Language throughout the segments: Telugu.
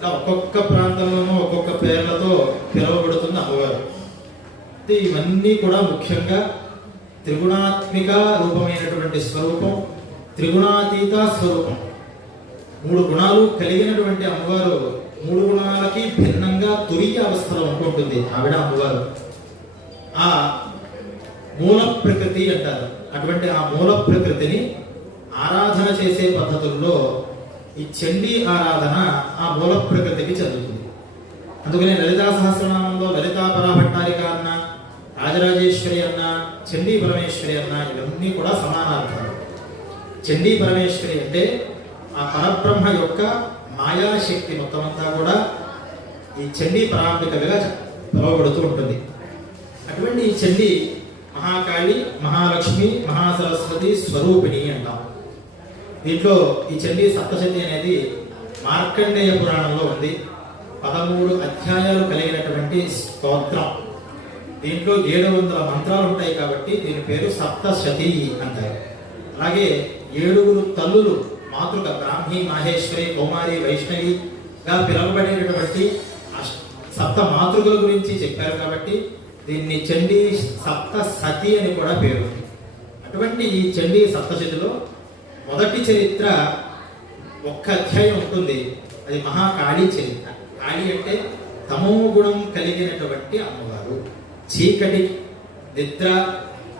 ఇలా ఒక్కొక్క ప్రాంతంలోనూ ఒక్కొక్క పేర్లతో పిలువబడుతున్న అమ్మవారు. అయితే ఇవన్నీ కూడా ముఖ్యంగా త్రిగుణాత్మిక రూపమైనటువంటి స్వరూపం త్రిగుణాతీత స్వరూపం. మూడు గుణాలు కలిగినటువంటి అమ్మవారు మూడు గుణాలకి భిన్నంగా తురియ అవస్థలో ఉంటుంటుంది ఆవిడ అమ్మవారు. ఆ మూల ప్రకృతి అంటారు. అటువంటి ఆ మూల ప్రకృతిని ఆరాధన చేసే పద్ధతుల్లో ఈ చండీ ఆరాధన ఆ మూల ప్రకృతికి చెందుతుంది అందుకనే లలితా సహస్రనామంలో లలితా పరాభట్టారిక అన్న రాజరాజేశ్వరి అన్న చండీ పరమేశ్వరి అన్న ఇవన్నీ కూడా సమానార్థాలు చండీ పరమేశ్వరి అంటే ఆ పరబ్రహ్మ యొక్క మాయాశక్తి మొత్తం అంతా కూడా ఈ చండీ పరాంబికలుగా పిలువబడుతూ ఉంటుంది. అటువంటి ఈ చండీ మహాకాళి మహాలక్ష్మి మహాసరస్వతి స్వరూపిణి అంటాం. దీంట్లో ఈ చండీ సప్తశతి అనేది మార్కండేయ పురాణంలో ఉంది. పదమూడు అధ్యాయాలు కలిగినటువంటి స్తోత్రం. దీంట్లో ఏడు వందల మంత్రాలు ఉంటాయి కాబట్టి దీని పేరు సప్తశతి అంటారు. అలాగే ఏడుగురు తల్లులు మాతృక బ్రాహ్మి మాహేశ్వరి కౌమారి వైష్ణవిగా పిలువబడేటటువంటి సప్త మాతృకల గురించి చెప్పారు కాబట్టి దీన్ని చండీ సప్త సతి అని కూడా పేరు అటువంటి ఈ చండీ సప్తశతిలో మొదటి చరిత్ర ఒక్క అధ్యాయం ఉంటుంది. అది మహాకాళీ చరిత్ర. కాళీ అంటే తమో గుణం కలిగినటువంటి అమ్మవారు. చీకటి నిద్ర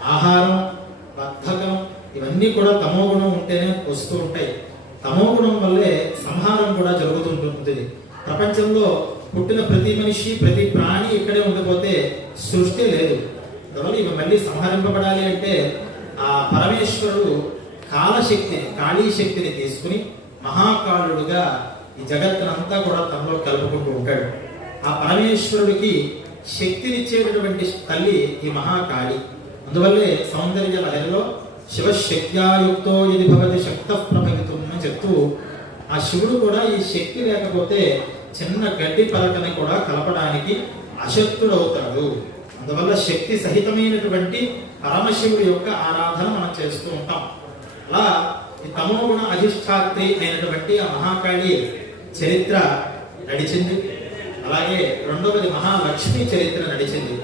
ఆహారం బద్ధకం ఇవన్నీ కూడా తమో గుణం ఉంటేనే వస్తూ ఉంటాయి. తమో గుణం వల్లే సంహారం కూడా జరుగుతుంటుంది. ప్రపంచంలో పుట్టిన ప్రతి మనిషి ప్రతి ప్రాణి ఇక్కడే ఉండిపోతే సృష్టి లేదు. అందువల్ల ఇవి మళ్ళీ సంహరింపబడాలి అంటే ఆ పరమేశ్వరుడు కాలశక్తిని కాళీ శక్తిని తీసుకుని మహాకాళుడుగా ఈ జగత్తునంతా కూడా తనలో కలుపుకుంటూ ఉంటాడు. ఆ పరమేశ్వరుడికి శక్తినిచ్చేటటువంటి తల్లి ఈ మహాకాళి. అందువల్లే సౌందర్య లహరిలో శివశక్త్యాయుక్తో ఇది భవతి శక్త ప్రభవితం అని చెప్తూ ఆ శివుడు కూడా ఈ శక్తి లేకపోతే చిన్న గడ్డి పలకని కూడా కలపడానికి అశక్తుడవుతాడు. అందువల్ల శక్తి సహితమైనటువంటి పరమశివుడి యొక్క ఆరాధన మనం చేస్తూ ఉంటాం. అలా ఈ తమోగుణ అధిష్టాత్రి అయినటువంటి ఆ మహాకాళి చరిత్ర నడిచింది. అలాగే రెండవది మహాలక్ష్మి చరిత్ర నడిచింది.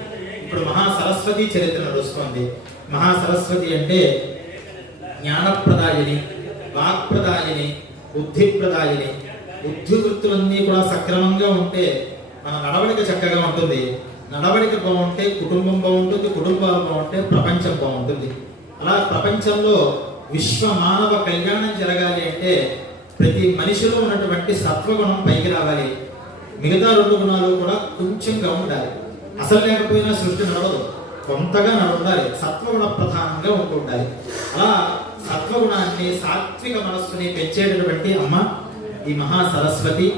ఇప్పుడు మహా సరస్వతి చరిత్ర నడుస్తోంది. మహా సరస్వతి అంటే జ్ఞానప్రదాయిని వాక్ప్రదాయిని బుద్ధిప్రదాయిని. బుద్ధివృత్తులన్నీ కూడా సక్రమంగా ఉంటే మన నడవడిక చక్కగా ఉంటుంది. నడవడిక బాగుంటే కుటుంబం బాగుంటుంది కుటుంబాలు బాగుంటే ప్రపంచం బాగుంటుంది. అలా ప్రపంచంలో విశ్వ మానవ కళ్యాణం జరగాలి అంటే ప్రతి మనిషిలో ఉన్నటువంటి సత్వగుణం పైకి రావాలి. మిగతా రెండు గుణాలు కూడా కొంచెంగా ఉండాలి. అసలు లేకపోయినా సృష్టి నడవదు. కొంతగా నడవాలి సత్వగుణ ప్రధానంగా ఉంటూ ఉండాలి అలా సత్వగుణాన్ని సాత్విక మనస్సుని పెంచేటటువంటి అమ్మ ఈ మహా సరస్వతి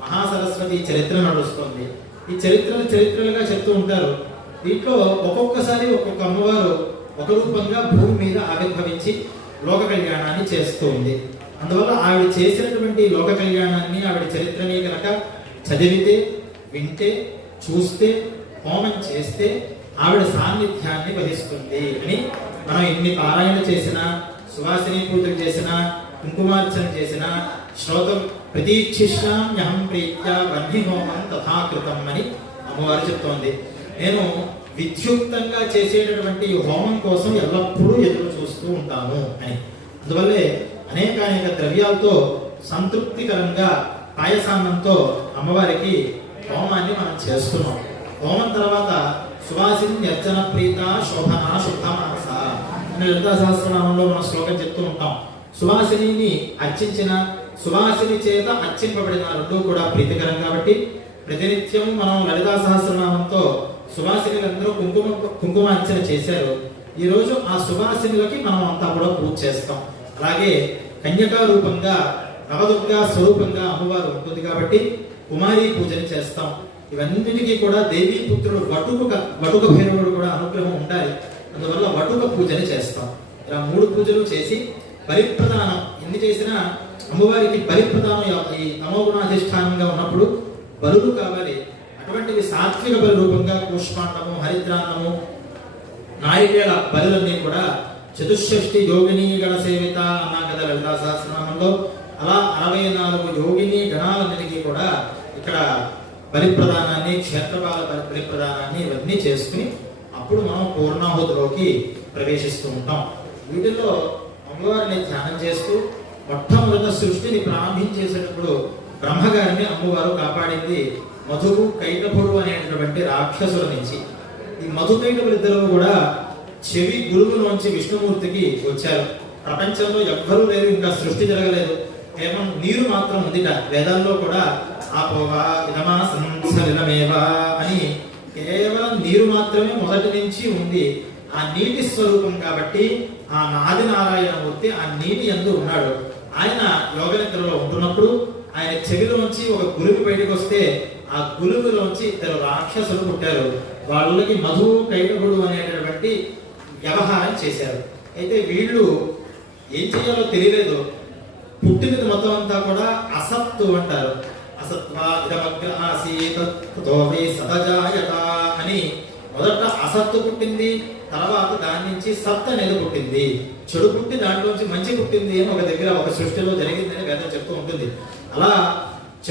మహా సరస్వతి చరిత్ర నడుస్తుంది. ఈ చరిత్రలు చరిత్రలుగా చెప్తూ ఉంటారు. దీంట్లో ఒక్కొక్కసారి ఒక్కొక్క అమ్మవారు ఒక రూపంగా భూమి మీద ఆవిర్భవించి లోక కళ్యాణాన్ని చేస్తుంది. అందువల్ల ఆవిడ చేసినటువంటి లోక కళ్యాణాన్ని ఆవిడ చరిత్రని కనుక చదివితే వింటే చూస్తే హోమం చేస్తే ఆవిడ సాన్నిధ్యాన్ని వహిస్తుంది అని మనం ఎన్ని పారాయణ చేసినా సువాసిని పూజలు చేసినా కుంకుమార్చన చేసినా శ్రోతం ప్రతీక్షిష్యామ్యహం ప్రీత్యా వన్హి హోమం తథాకృతం అని అమ్మవారు చెప్తోంది. నేను విద్యుక్తంగా చేసేటటువంటి హోమం కోసం ఎల్లప్పుడూ ఎదురు చూస్తూ ఉంటాను అని. అందువల్లే అనేక అనేక ద్రవ్యాలతో సంతృప్తికరంగా పాయసాన్నంతో అమ్మవారికి హోమాన్ని మనం చేస్తున్నాం. హోమం తర్వాత సువాసిని నిర్జన ప్రీత శోభన శుభమానస అని లలితా సహస్రనామంలో మనం శ్లోకం చెప్తూ ఉంటాం. సువాసిని అర్చించిన సువాసిని చేత అర్చింపబడిన రెండు కూడా ప్రీతికరం కాబట్టి ప్రతినిత్యం మనం లలితా సహస్రనామంతో సువాసినులందరూ కుంకుమ కుంకుమ అర్చన చేశారు. ఈ రోజు ఆ సువాసినులకి మనం అంతా కూడా పూజ చేస్తాం. అలాగే కన్యకా రూపంగా నవదుర్గా స్వరూపంగా అమ్మవారు ఉంటుంది కాబట్టి కుమారి పూజని చేస్తాం. ఇవన్నిటికీ కూడా దేవీ పుత్రుడు వటుక వటుక భైరవుడు కూడా అనుగ్రహం ఉండాలి. అందువల్ల వటుక పూజని చేస్తాం. ఇలా మూడు పూజలు చేసి పరిప్రదానం ఎన్ని చేసినా అమ్మవారికి పరిప్రదానం ఈ తమోగుణాధిష్టానంగా ఉన్నప్పుడు బరువు కావాలి. అటువంటివి సాత్విక బలి రూపంగా పుష్పాండము హరిద్రాన్నము నారికేళ బలులన్నీ కూడా చతుష్షష్టి యోగిని గణ సేవిత అన్నా కదా లలితా సహస్రనామంలో. అలా అరవై నాలుగు యోగిని గణాలన్నిటికీ కూడా ఇక్కడ బలిప్రదానాన్ని క్షేత్రపాల బలిప్రదానాన్ని ఇవన్నీ చేసుకుని అప్పుడు మనం పూర్ణాహుతిలోకి ప్రవేశిస్తూ ఉంటాం. వీటిలో అమ్మవారిని ధ్యానం చేస్తూ మొట్టమొదట సృష్టిని ప్రారంభించేసేటప్పుడు బ్రహ్మగారిని అమ్మవారు కాపాడింది మధువు కైటపుడు అనేటటువంటి రాక్షసుల నుంచి. ఈ మధు కైటపులు ఇద్దరు కూడా చెవి గురువులోంచి విష్ణుమూర్తికి వచ్చారు. ప్రపంచంలో ఎవ్వరూ లేరు ఇంకా సృష్టి జరగలేదు. కేవలం నీరు మాత్రం ఉందిట. వేదాల్లో కూడా ఆపోవా ఇదమా అని కేవలం నీరు మాత్రమే మొదటి నుంచి ఉంది. ఆ నీటి స్వరూపం కాబట్టి ఆ నాది నారాయణమూర్తి ఆ నీటి ఎందు ఉన్నాడు. ఆయన యోగ నిద్రలో ఉంటున్నప్పుడు ఆయన చెవిలోంచి ఒక గురువు బయటకు వస్తే ఆ గురువులోంచి ఇద్దరు రాక్షసులు పుట్టారు. వాళ్ళకి మధు కైటగుడు అనేటటువంటి వ్యవహారం చేశారు. అయితే వీళ్ళు ఏం చేయాలో తెలియలేదు. పుట్టినది మొత్తం అంతా కూడా అసత్తు అంటారు. అసత్వా సతజాయత అని మొదట అసత్తు పుట్టింది తర్వాత దాని నుంచి సత్ అనేది పుట్టింది. చెడు పుట్టి దాంట్లోంచి మంచి పుట్టింది అని ఒక దగ్గర ఒక సృష్టిలో జరిగిందని వేదం చెప్తూ ఉంటుంది. అలా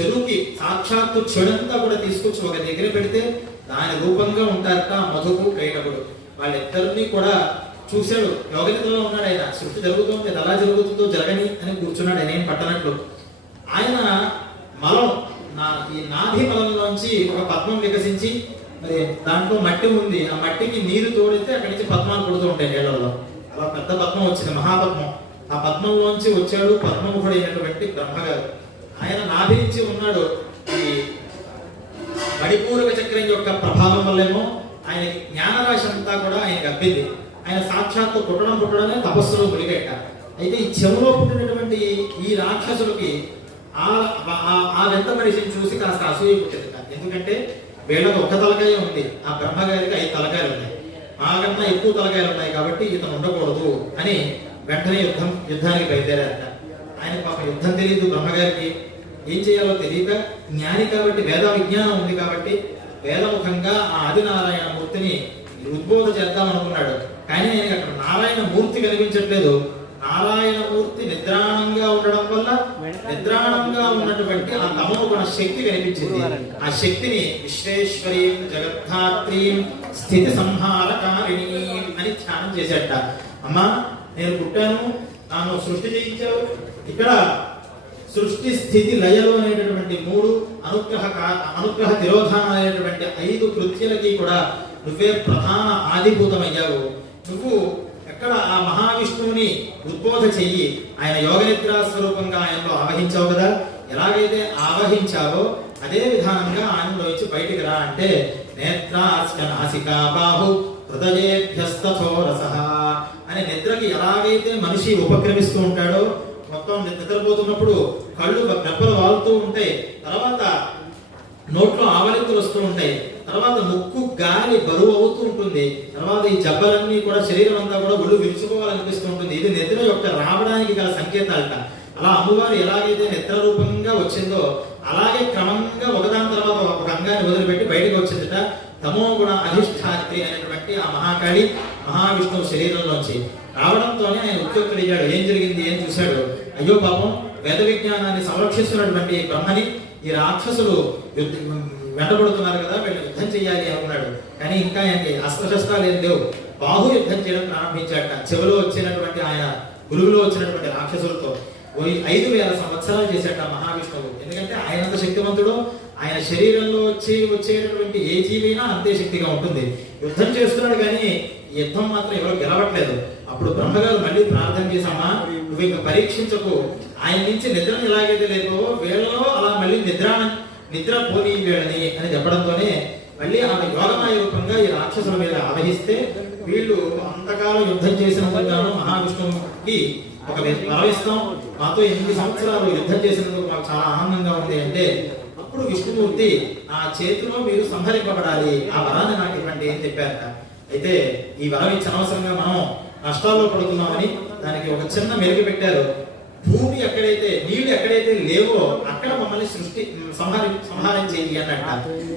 చెరువుకి సాక్షాత్తు చెడంతా కూడా తీసుకొచ్చి ఒక దగ్గర పెడితే దాని రూపంగా ఉంటారట మధుకు కైటకుడు వాళ్ళిద్దరిని కూడా చూశాడు. యోగనిధిలో ఉన్నాడు ఆయన. సృష్టి జరుగుతుంది. అది ఎలా జరుగుతుందో జరగని అని కూర్చున్నాడు ఆయన ఏం పట్టనట్లు. ఆయన మలం నా ఈ నాభి మలంలోంచి ఒక పద్మం వికసించి మరి దాంట్లో మట్టి ఉంది. ఆ మట్టికి నీరు తోడితే అక్కడి నుంచి పద్మాలు పుడుతూ ఉంటాయి నీళ్ళలో అలా పెద్ద పద్మం వచ్చింది మహాపద్మం. ఆ పద్మంలోంచి వచ్చాడు పద్మముఖుడైనటువంటి బ్రహ్మగారు. ఆయన నాభించి ఉన్నాడు. ఈ మణిపూరక చక్రం యొక్క ప్రభావం వల్లేమో ఆయన జ్ఞానరాశి అంతా కూడా ఆయన అబ్బింది. ఆయన సాక్షాత్తు పుట్టడం పుట్టడమే తపస్సులో మునిగేట అయితే ఈ చెవులో పుట్టినటువంటి ఈ రాక్షసులకి ఆ ఆ- ఆ వెంట మనిషిని చూసి కాస్త అసూయ పుట్టింది ఎందుకంటే వీళ్ళకి ఒక తలకాయ ఉంది. ఆ బ్రహ్మగారికి ఐదు తలకాయలు ఉన్నాయి. మాకన్నా ఎక్కువ తలకాయలు ఉన్నాయి కాబట్టి ఇతను ఉండకూడదు అని వెంటనే యుద్ధం యుద్ధానికి బయలుదేరారట. ఆయన పాప యుద్ధం తెలియదు బ్రహ్మగారికి. ఏం చేయాలో తెలియక జ్ఞాని కాబట్టి వేద విజ్ఞానం ఉంది కాబట్టి వేదముఖంగా ఆ ఆదినారాయణ మూర్తిని ఉద్బోధ చేద్దాం అనుకున్నాడు. కానీ ఆయనకి అక్కడ నారాయణ మూర్తి కనిపించట్లేదు. నారాయణ మూర్తి నిద్రాణంగా ఉండడం వల్ల నిద్రాణంగా ఉన్నటువంటి ఆ తమోగుణ శక్తి కనిపించింది. ఆ శక్తిని విశ్వేశ్వరీం జగద్ధాత్రీం స్థితి సంహారకారిణి అని ధ్యానం చేసేట అమ్మా నేను పుట్టాను నన్ను సృష్టి చేయించావు. ఇక్కడ సృష్టి స్థితి లయలు అనేటటువంటి మూడు అనుగ్రహ కా- అనుగ్రహ తిరోధానం అనేటటువంటి ఐదు కృత్యలకి కూడా నువ్వే ప్రధాన ఆదిభూతమయ్యావు. నువ్వు ఎక్కడ ఆ మహావిష్ణువుని ఉద్బోధ చెయ్యి ఆయన యోగ స్వరూపంగా ఆయనలో ఆవహించావు కదా? ఎలాగైతే ఆవహించావో అదే విధానంగా ఆయనలో ఇచ్చి బయటికి రా అంటే నేత్రాస్క నాసికా బాహు హృదయేభ్యస్తథోరస అనే నిద్రకి ఎలాగైతే మనిషి ఉపక్రమిస్తూ ఉంటాడో మొత్తం నిద్రపోతున్నప్పుడు కళ్ళు రెప్పలు వాలుతూ ఉంటాయి. తర్వాత నోట్లో ఆవలింతలు వస్తూ ఉంటాయి. తర్వాత ముక్కు గాలి బరువు అవుతూ ఉంటుంది. తర్వాత ఈ జబ్బలన్నీ కూడా శరీరం అంతా కూడా ఒళ్ళు విరుచుకోవాలనిపిస్తూ ఉంటుంది. ఇది నిద్ర యొక్క రావడానికి గల సంకేతాలట. అలా అమ్మవారు ఎలాగైతే నిద్ర రూపంగా వచ్చిందో అలాగే క్రమంగా ఒకదాని తర్వాత ఒక అంగాన్ని వదిలిపెట్టి బయటకు వచ్చిందట. తమో గుణ అధిష్టాత్రి అనేటువంటి ఆ మహాకాళి మహావిష్ణువు శరీరంలోంచి రావడంతోనే ఆయన ఉత్తుడయ్యాడు ఏం జరిగింది? ఏం చూశాడు? అయ్యో పాపం వేద విజ్ఞానాన్ని సంరక్షిస్తున్నటువంటి బ్రహ్మని ఈ రాక్షసులు యుద్ధ- వెంటబడుతున్నారు కదా వీళ్ళు యుద్ధం చేయాలి అనుకున్నాడు కానీ ఇంకా ఆయనకి అస్త్రశస్త్రాలు ఏం లేవు. బాహు యుద్ధం చేయడం ప్రారంభించాడట. చెవిలో వచ్చినటువంటి ఆయన గురువులో వచ్చినటువంటి రాక్షసులతో. ఓ ఐదు వేల సంవత్సరాలు చేశాట మహావిష్ణువు. ఎందుకంటే ఆయనంత శక్తివంతుడు ఆయన శరీరంలో వచ్చి వచ్చేటటువంటి ఏ జీవైనా అంతే శక్తిగా ఉంటుంది. యుద్ధం చేస్తున్నాడు కానీ ఈ యుద్ధం మాత్రం ఎవరు గెలవట్లేదు. అప్పుడు బ్రహ్మగారు మళ్ళీ ప్రార్థన చేశామా? నువ్వు ఇంకా పరీక్షించకు. ఆయన నుంచి నిద్రను ఎలాగైతే లేదో వీళ్ళలో అలా మళ్ళీ నిద్ర నిద్ర పోనీ వీళ్ళని అని చెప్పడంతోనే మళ్ళీ ఆమె యోగమాయ రూపంగా ఈ రాక్షసుల మీద ఆవహిస్తే వీళ్ళు అంతకాలం యుద్ధం చేసినందుకు మహావిష్ణువుకి ఒక వరవిస్తాం మాతో ఎనిమిది సంవత్సరాలు యుద్ధం చేసినందుకు మాకు చాలా ఆనందంగా ఉంది అంటే అప్పుడు విష్ణుమూర్తి ఆ చేతిలో మీరు సంహరింపబడాలి. ఆ వరాన్ని నాకు ఇవ్వండి అని చెప్పారట. అయితే ఈ వరం ఇచ్చిన అవసరంగా మనం నష్టాల్లో పడుతున్నామని దానికి ఒక చిన్న మెరుగు పెట్టారు. భూమి ఎక్కడైతే నీళ్ళు ఎక్కడైతే లేవో అక్కడ మమ్మల్ని సృష్టి సంహారి సంహారం చేయాలి అన్నట్ట.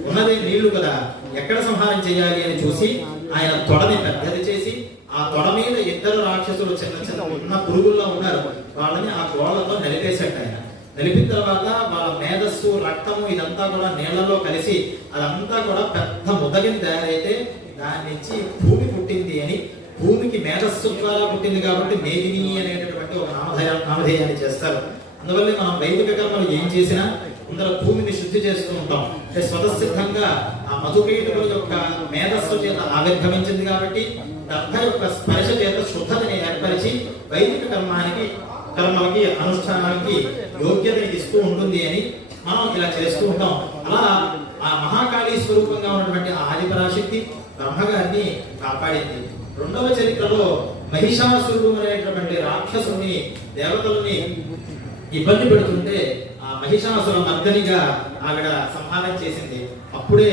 ఉన్నదే నీళ్ళు కదా. ఎక్కడ సంహారం చేయాలి అని చూసి ఆయన తొడని పెద్దది చేసి ఆ తొడ మీద ఇద్దరు రాక్షసులు చిన్న చిన్న ఉన్న పురుగుల్లో ఉన్నారు. వాళ్ళని ఆ గోడలతో నలిపేశాడు ఆయన. నలిపిన తర్వాత వాళ్ళ మేధస్సు రక్తము ఇదంతా కూడా నీళ్ళలో కలిసి అదంతా కూడా పెద్ద ముదగిన తయారైతే దాని నుంచి భూమి పుట్టింది అని భూమికి మేధస్సు ద్వారా పుట్టింది కాబట్టి మేధిని అనేటటువంటి ఒక నామధేయ నామధేయాన్ని చేస్తారు. అందువల్ల మనం వైదిక కర్మలు ఏం చేసినా ముందర భూమిని శుద్ధి చేస్తూ ఉంటాం. అంటే స్వతసిద్ధంగా ఆ మధుకైటుల యొక్క మేధస్సు చేత ఆవిర్భవించింది కాబట్టి దత్త యొక్క స్పర్శ చేత శుద్ధతని ఏర్పరిచి వైదిక కర్మానికి కర్మకి అనుష్ఠానానికి యోగ్యతని ఇస్తూ ఉంటుంది అని మనం ఇలా చేస్తూ ఉంటాం. అలా ఆ మహాకాళీ స్వరూపంగా ఉన్నటువంటి ఆ బ్రహ్మగారిని కాపాడింది. రెండవ చరిత్రలో మహిషాసురుడు అనేటటువంటి రాక్షసుని దేవతలని ఇబ్బంది పెడుతుంటే ఆ మహిషాసుర మర్దనిగా ఆవిడ సంహారం చేసింది. అప్పుడే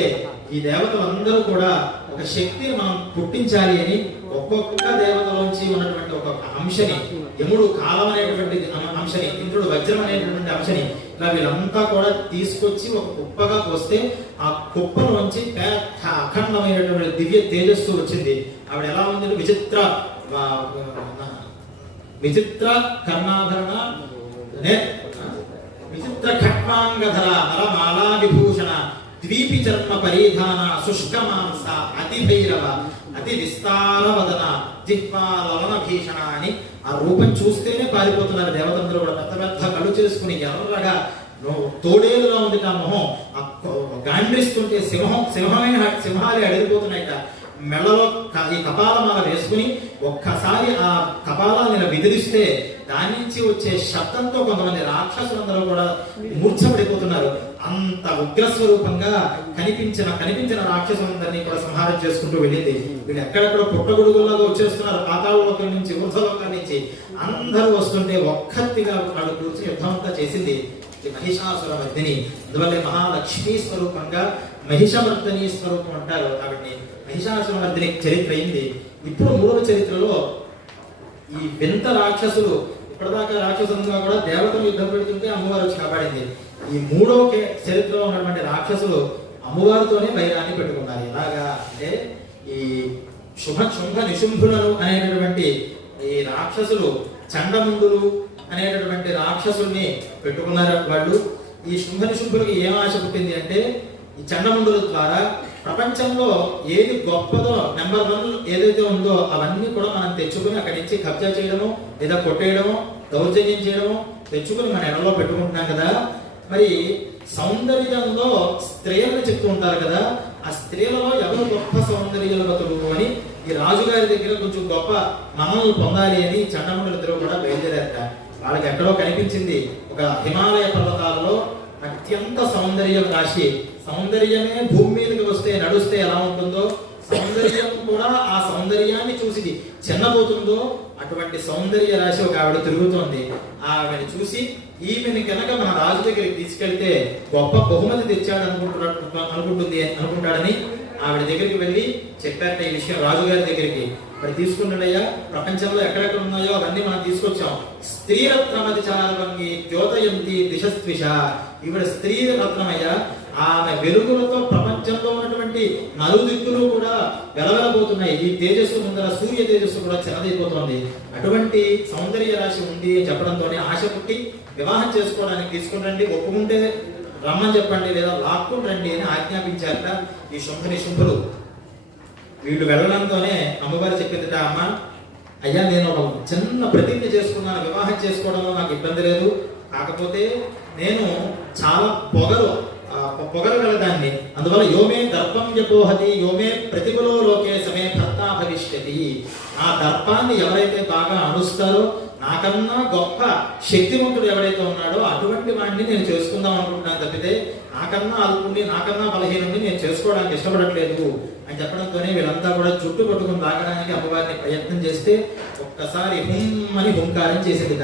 ఈ దేవతలందరూ కూడా ఒక శక్తిని మనం పుట్టించాలి అని ఒక్కొక్క దేవతలోంచి ఉన్నటువంటి ఒక్కొక్క అంశని యముడు కాలం అనేటటువంటి అంశని ఇంద్రుడు వజ్రం అనేటటువంటి అంశని ఇలా వీళ్ళంతా కూడా తీసుకొచ్చి ఒక కుప్పగా పోస్తే ఆ కుప్పలోంచి పెద్ద అఖండమైనటువంటి దివ్య తేజస్సు వచ్చింది. ఆవిడ ఎలా ఉంది? విచిత్ర విచిత్ర కర్ణాభరణ నే- విచిత్ర ఖట్వాంగధర నరమాలా విభూషణ ద్వీపి చర్మ పరిధాన శుష్క మాంస అతి భైరవ అతి విస్తార వదన జిహ్వాలన భీషణ అని ఆ రూపం చూస్తేనే పారిపోతున్నారు దేవతందరూ కూడా. పెద్ద పెద్ద కళ్ళు చేసుకుని ఎర్రగా తోడేలుగా ఉంది నా మొహం. గాండ్రిస్తుంటే సింహం సింహమే సింహాలే అడిగిపోతున్నాయట. మెడలో ఈ కపాలమాల వేసుకుని ఒక్కసారి ఆ కపాలాన్ని నేను విదిలిస్తే దాని నుంచి వచ్చే శబ్దంతో కొంతమంది రాక్షసులందరూ కూడా మూర్ఛపడిపోతున్నారు. అంత ఉగ్ర స్వరూపంగా కనిపించిన కనిపించిన రాక్షసులందరినీ కూడా సంహారం చేసుకుంటూ వెళ్ళింది. వీళ్ళు ఎక్కడెక్కడ పుట్టగొడుగుల్లాగా వచ్చేస్తున్నారు. పాతాళలోకం నుంచి ఊర్ధలోకం నుంచి. అందరూ వస్తుంటే ఒక్కత్తిగా వాళ్ళు కూర్చొని యుద్ధం అంతా చేసింది ఈ మహిషాసుర మర్దిని అందువల్లే మహాలక్ష్మీ స్వరూపంగా మహిషవర్ధని స్వరూపం అంటారు. ఆవిడ్ని మహిషాసుర చరిత్ర అయింది. ఇప్పుడు మూడవ చరిత్రలో ఈ వింత రాక్షసులు ఇప్పటిదాకా రాక్షసులుగా కూడా దేవతలు యుద్ధం పెడుతుంటే అమ్మవారు వచ్చి కాపాడింది. ఈ మూడవ కే- చరిత్రలో ఉన్నటువంటి రాక్షసులు అమ్మవారితోనే వైరాన్ని పెట్టుకున్నారు. ఎలాగా అంటే ఈ శుభ శుంభ నిశుంభులను అనేటటువంటి ఈ రాక్షసులు చండముందులు అనేటటువంటి రాక్షసుల్ని పెట్టుకున్నారు వాళ్ళు. ఈ శుంభ నిశుంభులకు ఏం ఆశ పుట్టింది అంటే ఈ చండముందుల ద్వారా ప్రపంచంలో ఏది గొప్పదో నెంబర్ వన్ ఏదైతే ఉందో అవన్నీ కూడా మనం తెచ్చుకుని అక్కడి నుంచి కబ్జా చేయడము లేదా కొట్టేయడము దౌర్జన్యం చేయడము తెచ్చుకుని మన ఎడలో పెట్టుకుంటున్నాం కదా. మరి సౌందర్యంలో స్త్రీలను చెప్తూ ఉంటారు కదా ఆ స్త్రీలలో ఎవరు గొప్ప సౌందర్యలవతులు అని ఈ రాజుగారి దగ్గర కొంచెం గొప్ప మనల్ని పొందాలి అని చండముడులు ఇద్దరు కూడా బయలుదేరారట. వాళ్ళకి ఎక్కడో కనిపించింది ఒక హిమాలయ పర్వతాలలో అత్యంత సౌందర్యం రాశి సౌందర్యమే భూమి మీదకి వస్తే నడుస్తే ఎలా ఉంటుందో సౌందర్యం కూడా ఆ సౌందర్యాన్ని చూసి చిన్నపోతుందో అటువంటి సౌందర్య రాశి ఒక ఆవిడ తిరుగుతోంది. ఆవిడని చూసి ఈమెని కనుక మన రాజు దగ్గరికి తీసుకెళ్తే గొప్ప బహుమతి తెచ్చాడు అనుకుంటున్నాడు అనుకుంటుంది అనుకుంటాడని ఆవిడ దగ్గరికి వెళ్ళి చెప్పారట ఈ విషయం రాజుగారి దగ్గరికి. మరి తీసుకున్నాడయ్యా ప్రపంచంలో ఎక్కడెక్కడ ఉన్నాయో అవన్నీ మనం తీసుకొచ్చాం. స్త్రీ రత్నమతి చాలవంగి జ్యోతయంతి దిశస్త్విష ఈవిడ స్త్రీ రత్నమయ్యా ఆమె వెలుగులతో ప్రపంచంలో ఉన్నటువంటి నలుదిక్కులు కూడా వెలవెలబోతున్నాయి. ఈ తేజస్సు ముందర సూర్య తేజస్సు కూడా చిన్నదైపోతుంది అటువంటి సౌందర్య రాశి ఉంది అని చెప్పడంతోనే ఆశ పుట్టి వివాహం చేసుకోవడానికి తీసుకుని రండి ఒప్పుకుంటే రమ్మని చెప్పండి లేదా లాక్కుని రండి అని ఆజ్ఞాపించారట ఈ శుంభని శుంభులు వీళ్ళు వెళ్ళడంతోనే అమ్మవారు చెప్పిందిట అమ్మ అయ్యా నేను ఒక చిన్న ప్రతిజ్ఞ చేసుకున్నాను. వివాహం చేసుకోవడంలో నాకు ఇబ్బంది లేదు. కాకపోతే నేను చాలా పొగరు ఆ, పొ- దాన్ని అందువల్ల యోమే దర్పం జపోహతి యోమే ప్రతిభలో లోకే సమే భర్త భవిష్యతి. ఆ దర్పాన్ని ఎవరైతే బాగా అణుస్తారో నాకన్నా గొప్ప శక్తివంతుడు ఎవరైతే ఉన్నాడో అటువంటి వాడిని నేను చేసుకుందాం అనుకుంటున్నాను తప్పితే నాకన్నా అల్పుణ్ణి నాకన్నా బలహీనుడిని నేను చేసుకోవడానికి ఇష్టపడట్లేదు అని చెప్పడంతోనే వీళ్ళంతా కూడా చుట్టు పట్టుకుని తాగడానికి అమ్మవారిని ప్రయత్నం చేస్తే ఒక్కసారి హుమ్ అని హుంకారం చేసింది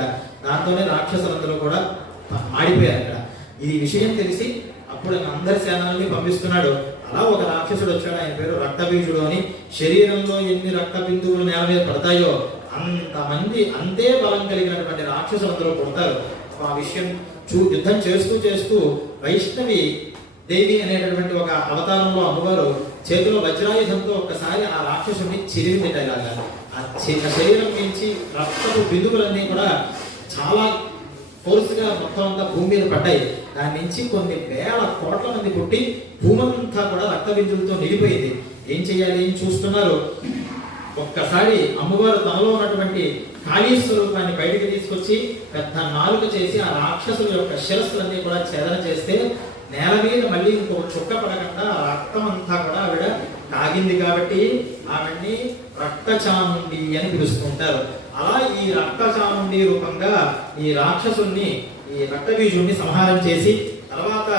దాంతోనే రాక్షసులందరూ కూడా ఆడిపోయారు అక్కడ ఈ విషయం తెలిసి అప్పుడు అందరి సేనల్ని పంపిస్తున్నాడు. అలా ఒక రాక్షసుడు వచ్చాడు. ఆయన పేరు రక్తబీజుడు అని. శరీరంలో ఎన్ని రక్త బిందువులు నేల మీద పడతాయో అంతమంది అంతే బలం కలిగినటువంటి రాక్షసులందరూ పుడతారు. ఆ విషయం చూ యుద్ధం చేస్తూ చేస్తూ వైష్ణవి దేవి అనేటటువంటి ఒక అవతారంలో అమ్మవారు చేతిలో వజ్రాయుధంతో ఒక్కసారి ఆ రాక్షసుని చిరిమిందిట ఇలాగా ఆ శరీరం నుంచి రక్తపు బిందువులన్నీ కూడా చాలా ఫోర్స్గా మొత్తం అంతా భూమి మీద పడ్డాయి. దాని నుంచి కొన్ని వేల కోట్ల మంది పుట్టి భూమంతా కూడా రక్త బిందులతో నిలిపోయింది ఏం చేయాలి? ఏం చూస్తున్నారు? ఒక్కసారి అమ్మవారు తనలో ఉన్నటువంటి కాళీ స్వరూపాన్ని బయటికి తీసుకొచ్చి పెద్ద నాలుక చేసి ఆ రాక్షసుల యొక్క శిరస్సులన్నీ కూడా ఛేదన చేస్తే నేల మీద మళ్ళీ ఇంకో చుక్క పడకుండా ఆ రక్తం అంతా కూడా ఆవిడ తాగింది కాబట్టి ఆవిడ్ని రక్తచాముండి అని పిలుస్తుంటారు. అలా ఈ రక్తచాముండి రూపంగా ఈ రాక్షసుల్ని ఈ రక్తబీజుణ్ణి సంహారం చేసి తర్వాత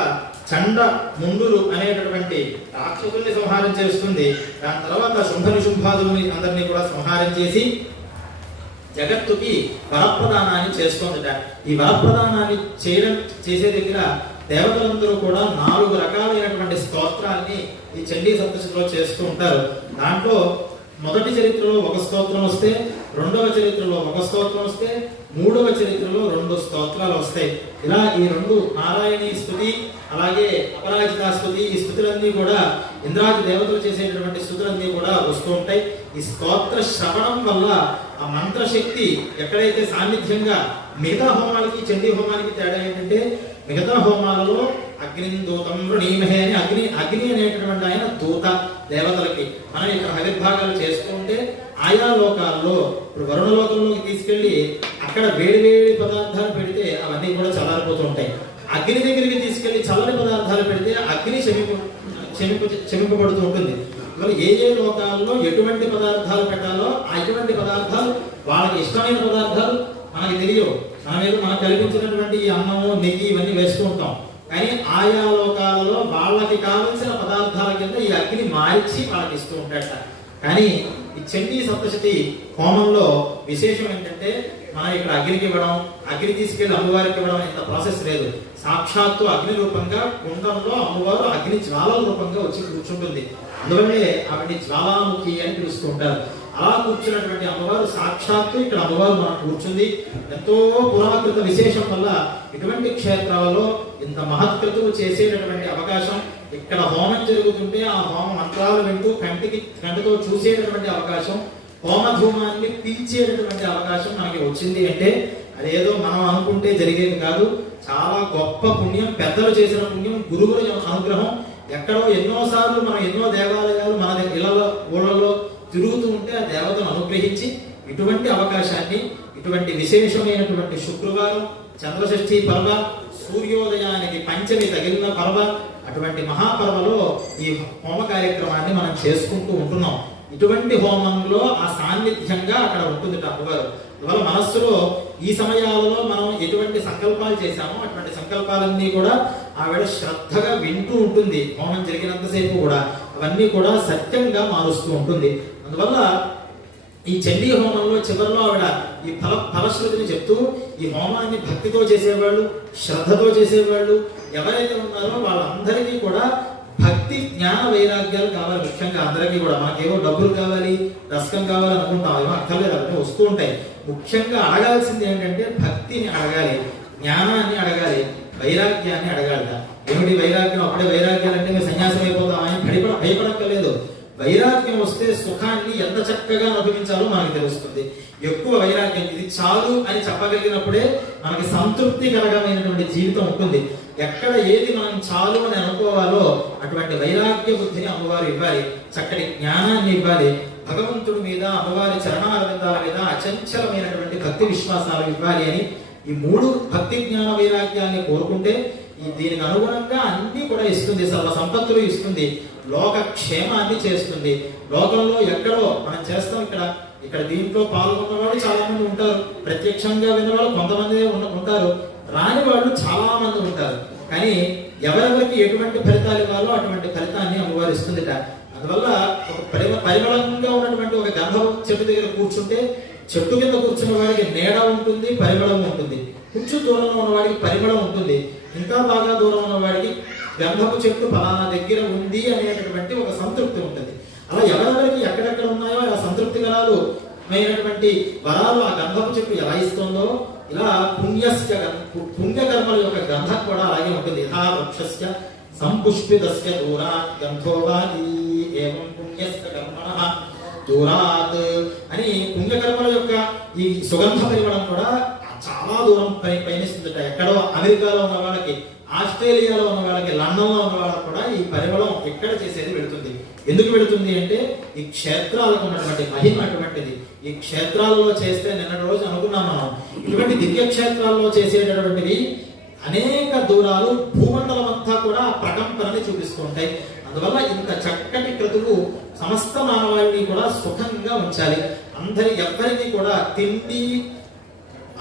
చండ ముండులు అనేటటువంటి రాక్షసుల్ని సంహారం చేస్తుంది. దాని తర్వాత శుంభ నిశుంభాదుల్ని అందరినీ కూడా సంహారం చేసి జగత్తుకి వరప్రదానాన్ని చేస్తోందట. ఈ వరప్రదానాన్ని చేయడం చేసే దగ్గర దేవతలందరూ కూడా నాలుగు రకాలైనటువంటి స్తోత్రాల్ని ఈ చండీ సప్తశతిలో చేస్తూ ఉంటారు. దాంట్లో మొదటి చరిత్రలో ఒక స్తోత్రం వస్తే రెండవ చరిత్రలో ఒక స్తోత్రం వస్తే మూడవ చరిత్రలో రెండు స్తోత్రాలు వస్తాయి. ఇలా ఈ రెండు నారాయణి స్థుతి అలాగే అపరాజిత స్థుతి ఈ స్థుతులన్నీ కూడా ఇంద్రాది దేవతలు చేసేటటువంటి స్థుతులన్నీ కూడా వస్తూ ఉంటాయి. ఈ స్తోత్ర శ్రవణం వల్ల ఆ మంత్రశక్తి ఎక్కడైతే సాన్నిధ్యంగా మిగతా హోమాలకి చండీ హోమానికి తేడా ఏంటంటే మిగతా హోమాలలో అగ్ని దూతం వృణీమహే అని అగ్ని అగ్ని అనేటటువంటి ఆయన దూత. దేవతలకి. మనం ఇక్కడ హవిర్భాగాలు చేసుకుంటే ఆయా లోకాల్లో ఇప్పుడు వరుణ లోకంలోకి తీసుకెళ్ళి అక్కడ వేడి వేడి పదార్థాలు పెడితే అవన్నీ కూడా చల్లారిపోతూ ఉంటాయి. అగ్ని దగ్గరికి తీసుకెళ్ళి చల్లని పదార్థాలు పెడితే అగ్ని క్షమింపు క్షమింపు క్షమింపబడుతూ ఉంటుంది. మరి ఏ ఏ లోకాల్లో ఎటువంటి పదార్థాలు పెట్టాలో అటువంటి పదార్థాలు వాళ్ళకి ఇష్టమైన పదార్థాలు మనకి తెలియవు. మన మీద మనకు కల్పించినటువంటి అన్నము నెయ్యి ఇవన్నీ వేస్తూ ఉంటాం. కానీ ఆయా లోకాలలో వాళ్ళకి కావలసిన పదార్థాల కింద ఈ అగ్ని మార్చి వాళ్ళకి ఇస్తూ ఉంటాడట. కానీ ఈ చండీ సప్తశతి హోమంలో విశేషం ఏంటంటే మనం ఇక్కడ అగ్నికి ఇవ్వడం అగ్ని తీసుకెళ్ళి అమ్మవారికి ఇవ్వడం ఇంత ప్రాసెస్ లేదు. సాక్షాత్తు అగ్ని రూపంగా కుండంలో అమ్మవారు అగ్ని జ్వాలల రూపంగా వచ్చి కూర్చుంటుంది. అందువల్లే ఆవిడని జ్వాలాముఖి అని పిలుస్తూ ఉంటారు. అలా కూర్చున్నటువంటి అమ్మవారు సాక్షాత్తు ఇక్కడ అమ్మవారు మనకు కూర్చుంది. ఎంతో పురాకృత విశేషం వల్ల ఇటువంటి క్షేత్రాలలో ఇంత మహత్కృతులు చేసేటటువంటి అవకాశం ఇక్కడ హోమం జరుగుతుంటే ఆ హోమ మంత్రాలు వింటూ కంటికి కంటితో చూసేటటువంటి అవకాశం హోమధూమాన్ని పీల్చేటటువంటి అవకాశం మనకి వచ్చింది అంటే అదేదో మనం అనుకుంటే జరిగేది కాదు. చాలా గొప్ప పుణ్యం పెద్దలు చేసిన పుణ్యం గురువుల అనుగ్రహం. ఎక్కడో ఎన్నోసార్లు మనం ఎన్నో దేవాలయాలు మన ఇళ్ళలో ఊళ్ళలో దేవతను అనుగ్రహించి ఇటువంటి అవకాశాన్ని ఇటువంటి విశేషమైనటువంటి శుక్రవారం చంద్రషష్ఠి పర్వ సూర్యోదయానికి పంచమి తగిలిన పర్వ అటువంటి మహాపర్వలో ఈ హోమ కార్యక్రమాన్ని మనం చేసుకుంటూ ఉంటున్నాం. ఇటువంటి హోమంలో ఆ సాన్నిధ్యంగా అక్కడ ఉంటుంది అమ్మవారు ఇవాళ మనస్సులో ఈ సమయాలలో మనం ఎటువంటి సంకల్పాలు చేశామో అటువంటి సంకల్పాలన్నీ కూడా ఆవిడ శ్రద్ధగా వింటూ ఉంటుంది. హోమం జరిగినంతసేపు కూడా అవన్నీ కూడా సత్యంగా మారుస్తూ ఉంటుంది. అందువల్ల ఈ చండీ హోమంలో చివరిలో ఆవిడ ఈ ఫల ఫలశ్రుతిని చెప్తూ ఈ హోమాన్ని భక్తితో చేసేవాళ్ళు శ్రద్ధతో చేసేవాళ్ళు ఎవరైతే ఉన్నారో వాళ్ళందరికీ కూడా భక్తి జ్ఞాన వైరాగ్యాలు కావాలి. ముఖ్యంగా అందరికీ కూడా మనకేమో డబ్బులు కావాలి రసకం కావాలి అనుకుంటాం. ఏమో అక్కర్లేదు అవన్నీ వస్తూ ఉంటాయి. ముఖ్యంగా అడగాల్సింది ఏంటంటే భక్తిని అడగాలి జ్ఞానాన్ని అడగాలి వైరాగ్యాన్ని అడగాలి. ఏమిటి వైరాగ్యం? అప్పుడే వైరాగ్యాలు అంటే మేము సన్యాసం అయిపోతాం అని భయపడ భయపడక్కర్లేదు. వైరాగ్యం వస్తే సుఖాన్ని ఎంత చక్కగా అనుభవించాలో మనకు తెలుస్తుంది. ఎక్కువ వైరాగ్యం ఇది చాలు అని చెప్పగలిగినప్పుడే మనకి సంతృప్తి కలగమైనటువంటి జీవితం ఉంటుంది. ఎక్కడ ఏది మనం చాలు అని అనుకోవాలో అటువంటి వైరాగ్య బుద్ధిని అమ్మవారు ఇవ్వాలి. చక్కటి జ్ఞానాన్ని ఇవ్వాలి. భగవంతుడి మీద అమ్మవారి చరణారవిందాల మీద అచంచలమైనటువంటి భక్తి విశ్వాసాలు ఇవ్వాలి అని ఈ మూడు భక్తి జ్ఞాన వైరాగ్యాన్ని కోరుకుంటే దీనికి అనుగుణంగా అన్ని కూడా ఇస్తుంది. సర్వ సంపత్తులు ఇస్తుంది. లోక క్షేమాన్ని చేస్తుంది. లోకంలో ఎక్కడో మనం చేస్తాం ఇక్కడ. ఇక్కడ దీంట్లో పాల్గొన్న వాళ్ళు చాలా మంది ఉంటారు. ప్రత్యక్షంగా విన్న వాళ్ళు కొంతమంది ఉన్న- ఉంటారు. రాని వాళ్ళు చాలా మంది ఉంటారు. కానీ ఎవరెవరికి ఎటువంటి ఫలితాలు ఇవ్వాలో అటువంటి ఫలితాన్ని అమ్మవారు ఇస్తుందిట. అందువల్ల ఒక పరిమ పరిమళంగా ఉన్నటువంటి ఒక గంధం చెట్టు దగ్గర కూర్చుంటే చెట్టు కింద కూర్చున్న వాడికి నీడ ఉంటుంది పరిమళం ఉంటుంది. కొంచెం దూరంలో ఉన్నవాడికి పరిమళం ఉంటుంది. ఇంకా బాగా దూరం ఉన్నవాడికి గంధపు చెట్టు ఫలానా దగ్గర ఉంది అనేటటువంటి ఒక సంతృప్తి ఉంటుంది. అలా ఎవరెవరికి ఎక్కడెక్కడ ఉన్నాయో ఆ సంతృప్తి కరాలు. అయినటువంటి వరాలు ఆ గంధపు చెట్టు ఎలా ఇస్తుందో ఇలా పుణ్యస్య పుణ్యకర్మల యొక్క గంధం కూడా అలాగే ఉంటుంది. యథా వృక్షస్య సంపుష్పితస్య దూరాత్ గంధోవాది ఏవం పుణ్యస్య కర్మణ దూరాత్ అని పుణ్యకర్మల యొక్క ఈ సుగంధ పరిమళం కూడా చాలా దూరం పై పయనిస్తుందట ఎక్కడో అమెరికాలో ఉన్న వాళ్ళకి ఆస్ట్రేలియాలో ఉన్న వాళ్ళకి లండన్లో ఉన్న వాళ్ళకి కూడా ఈ పరిమళం ఎక్కడ చేసేది వెళుతుంది. ఎందుకు వెళుతుంది అంటే ఈ క్షేత్రాలకు ఉన్నటువంటి మహిమ అటువంటిది. ఈ క్షేత్రాలలో చేస్తే నిన్నటి రోజు అనుకున్నాం మనం. ఇటువంటి దివ్యక్షేత్రాల్లో చేసేటటువంటివి అనేక దూరాలు భూమండలం అంతా కూడా ప్రకంపనని చూపిస్తూ ఉంటాయి. అందువల్ల ఇంత చక్కటి క్రతువు సమస్త మానవాళిని కూడా సుఖంగా ఉంచాలి. అందరి ఎవ్వరికీ కూడా తిండి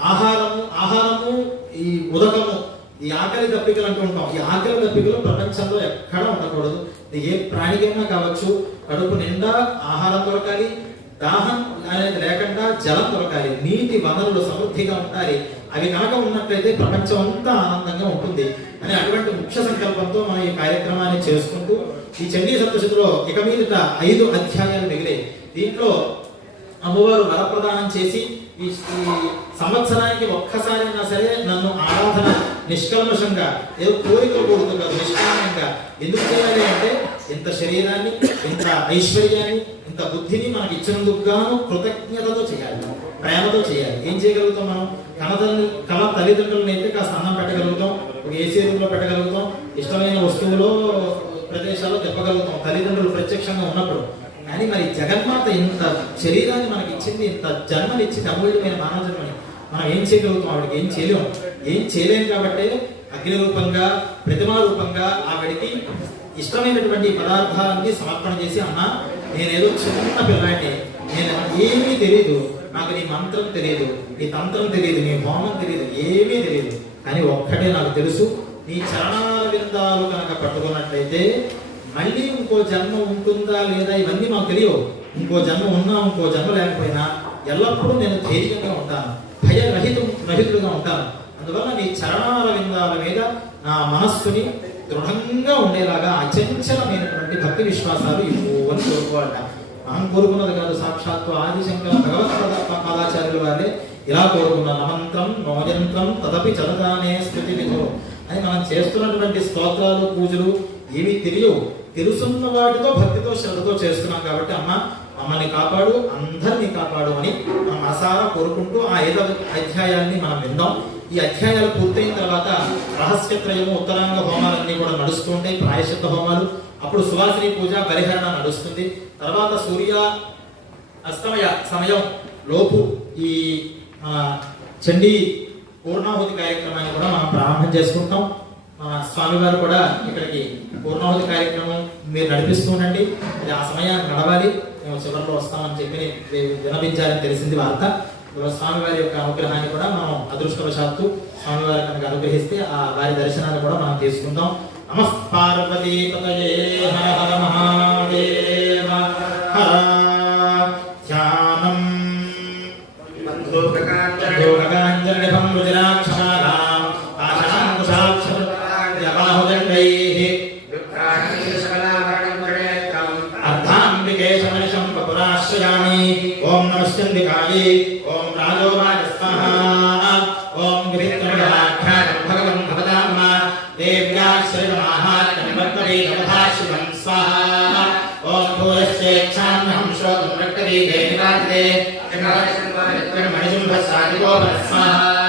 ఆహారము ఆహారము ఈ ఉదకము ఈ ఆకలి దప్పికలు అంటూ ఉంటాం. ఈ ఆకలి దప్పికలు ప్రపంచంలో ఎక్కడ ఉండకూడదు. ఏ ప్రాణికైనా కావచ్చు. కడుపు నిండా ఆహారం దొరకాలి దాహం అనేది లేకుండా జలం దొరకాలి నీటి వనరులు సమృద్ధిగా ఉండాలి. అవి కనుక ఉన్నట్లయితే ప్రపంచం అంతా ఆనందంగా ఉంటుంది. అని అటువంటి ముఖ్య సంకల్పంతో మనం ఈ కార్యక్రమాన్ని చేసుకుంటూ ఈ చండీ సప్తశతిలో ఇక మీదట ఐదు అధ్యాయాలు మిగిలాయి. దీంట్లో అమ్మవారు వరప్రదానం చేసి ఈ సంవత్సరానికి ఒక్కసారైనా సరే నన్ను ఆరాధన నిష్కల్మషంగా ఏదో కోరికలు కోరుతూ కాదు నిష్కామంగా ఎందుకు చేయాలి అంటే ఇంత శరీరాన్ని ఇంత ఐశ్వర్యాన్ని ఇంత బుద్ధిని మనకి ఇచ్చినందుకు గాను కృతజ్ఞతతో చేయాలి ప్రేమతో చేయాలి. ఏం చేయగలుగుతాం మనం? కన కళ తల్లిదండ్రులను అయితే కాస్త అన్నం పెట్టగలుగుతాం ఒక ఏసీ రూమ్లో పెట్టగలుగుతాం ఇష్టమైన వస్తువులో ప్రదేశాల్లో చెప్పగలుగుతాం తల్లిదండ్రులు ప్రత్యక్షంగా ఉన్నప్పుడు. కానీ మరి జగన్మాత ఇంత శరీరాన్ని మనకి ఇచ్చింది ఇంత జన్మనిచ్చింది అమూల్యమైన మానవ జన్మని మనం ఏం చేయగలుగుతాం? ఆవిడకి ఏం చేయలేం. ఏం చేయలేము కాబట్టి అగ్ని రూపంగా ప్రతిమా రూపంగా ఆవిడకి ఇష్టమైనటువంటి పదార్థాలన్నీ సమర్పణ చేసి అన్న నేనేదో చిన్న పిల్లాడిని నేను ఏమీ తెలియదు నాకు నీ మంత్రం తెలియదు నీ తంత్రం తెలియదు నీ హోమం తెలియదు ఏమీ తెలియదు కానీ ఒక్కటే నాకు తెలుసు నీ చరణాల విందాలు కనుక పట్టుకున్నట్లయితే మళ్ళీ ఇంకో జన్మ ఉంటుందా లేదా ఇవన్నీ మాకు తెలియవు. ఇంకో జన్మ ఉన్నా ఇంకో జన్మ లేకపోయినా ఎల్లప్పుడూ నేను ధైర్యంగా ఉంటాను. భయరహితం రహితుడుగా ఉంటాను. అందువల్ల నీ చరణాల విందాల మీద నా మనస్సుని దృఢంగా ఉండేలాగా అచంచలమైనటువంటి భక్తి విశ్వాసాలు ఇవ్వు అని కోరుకోవాలట. మనం కోరుకున్నది కాదు సాక్షాత్తు ఆదిశంకర భగవత్ పాదాచార్యుల వారే ఇలా కోరుకున్న నమంత్రం నోయంత్రం తదపి చదదానే స్థుతి విధో అని మనం చేస్తున్నటువంటి స్తోత్రాలు పూజలు ఏమీ తెలియవు. తెలుసున్న వాటితో భక్తితో శ్రద్ధతో చేస్తున్నాం కాబట్టి అమ్మ మమ్మల్ని కాపాడు అందరినీ కాపాడు అని మనం అసారా కోరుకుంటూ ఆ ఐదవ అధ్యాయాన్ని మనం విందాం. ఈ అధ్యాయాలు పూర్తయిన తర్వాత రహస్యత్రయము ఉత్తరాంగ హోమాలన్నీ కూడా నడుస్తూ ఉంటాయి ప్రాయశక్త హోమాలు. అప్పుడు సువాసిని పూజ పరిహరణ నడుస్తుంది. తర్వాత సూర్య అస్తమయ సమయం లోపు ఈ చండీ పూర్ణాహుతి కార్యక్రమాన్ని కూడా మనం ప్రారంభం చేసుకుంటాం. స్వామి స్వామివారు కూడా ఇక్కడికి పూర్ణాహుతి కార్యక్రమం మీరు నడిపిస్తూ ఉండండి. అది ఆ సమయాన్ని నడవాలి. మేము చివరిలో వస్తామని చెప్పి వి- వినపించాలని తెలిసింది వార్త. స్వామివారి యొక్క అనుగ్రహాన్ని కూడా మనం అదృష్టవశాత్తు స్వామివారి కనుక అనుగ్రహిస్తే ఆ వారి దర్శనాన్ని కూడా మనం తీసుకుందాం. నమ పార్వతీ హర హర మహాదేవ హర నమస్కందికాయే ఓం రాజోవాజ స్వాహా ఓం గిరిత్రమయాఖ్యానం భగవన్ భవదామ దేవ్యాశ్రయమాహాత్మ్యం వర్తతే కథాశివం స్వాహా. ఓం భూయశ్చేచ్ఛామ్యహం శ్రోతం రక్తవీ దేవిరాజతే మణిజుంభ సాధిగోపర స్వాహా.